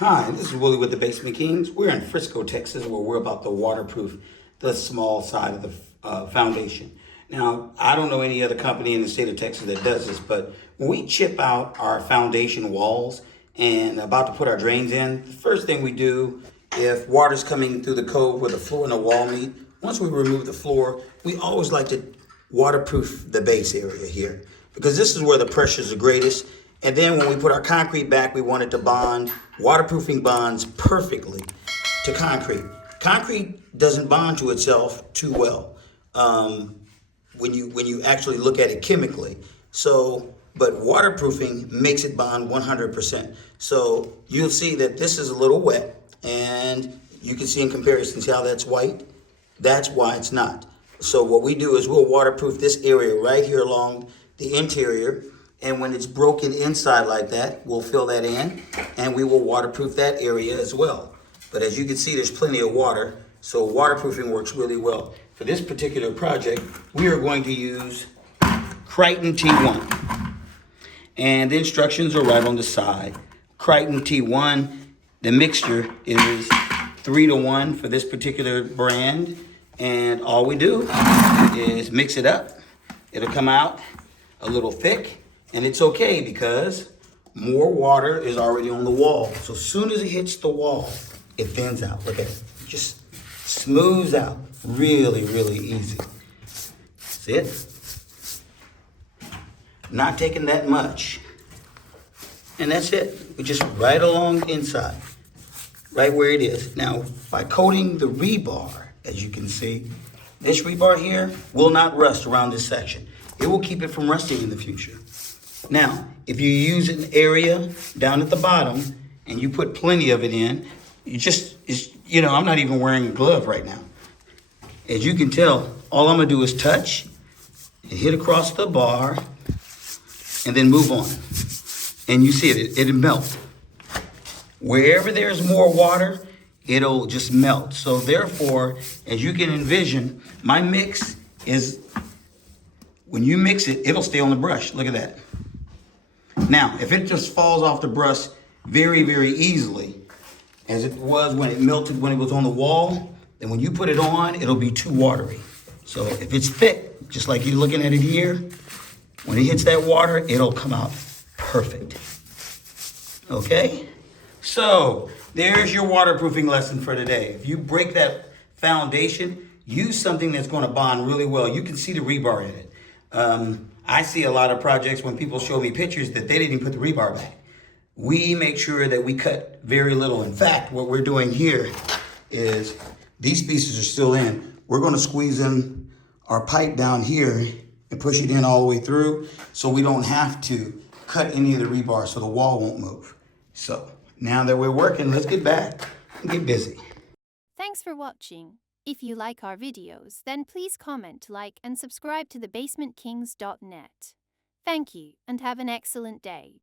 Hi, this is Willie with the Basement Kings. We're in Frisco, Texas, where we're about to waterproof the small side of the foundation. Now, I don't know any other company in the state of Texas that does this, but when we chip out our foundation walls and about to put our drains in, the first thing we do, if water's coming through the cove where the floor and the wall meet, once we remove the floor, we always like to waterproof the base area here because this is where the pressure is the greatest. And then when we put our concrete back, we want it to bond. Waterproofing bonds perfectly to concrete. Concrete doesn't bond to itself too well when you actually look at it chemically. So, but waterproofing makes it bond 100%. So you'll see that this is a little wet, and you can see in comparison, see how that's white? That's why it's not. So what we do is we'll waterproof this area right here along the interior. And when it's broken inside like that, we'll fill that in and we will waterproof that area as well. But as you can see, there's plenty of water, so waterproofing works really well. For this particular project, we are going to use Crichton T1. And the instructions are right on the side. Crichton T1, the mixture is 3-to-1 for this particular brand. And all we do is mix it up. It'll come out a little thick. And it's okay because more water is already on the wall. So as soon as it hits the wall, it thins out. Look at it. It just smooths out. Really, really easy. See it? Not taking that much. And that's it. We just right along inside. Right where it is. Now, by coating the rebar, as you can see, this rebar here will not rust around this section. It will keep it from rusting in the future. Now, if you use an area down at the bottom and you put plenty of it in, I'm not even wearing a glove right now. As you can tell, all I'm gonna do is touch and hit across the bar and then move on. And you see it'll melt. Wherever there's more water, it'll just melt. So therefore, as you can envision, my mix is, when you mix it, it'll stay on the brush. Look at that. Now, if it just falls off the brush very, very easily, as it was when it melted, when it was on the wall, then when you put it on, it'll be too watery. So if it's thick, just like you're looking at it here, when it hits that water, it'll come out perfect. Okay? So there's your waterproofing lesson for today. If you break that foundation, use something that's going to bond really well. You can see the rebar in it. I see a lot of projects when people show me pictures that they didn't even put the rebar back. We make sure that we cut very little. In fact, what we're doing here is these pieces are still in. We're going to squeeze in our pipe down here and push it in all the way through so we don't have to cut any of the rebar so the wall won't move. So now that we're working, let's get back and get busy. Thanks for watching. If you like our videos, then please comment, like, and subscribe to thebasementkings.net. Thank you, and have an excellent day.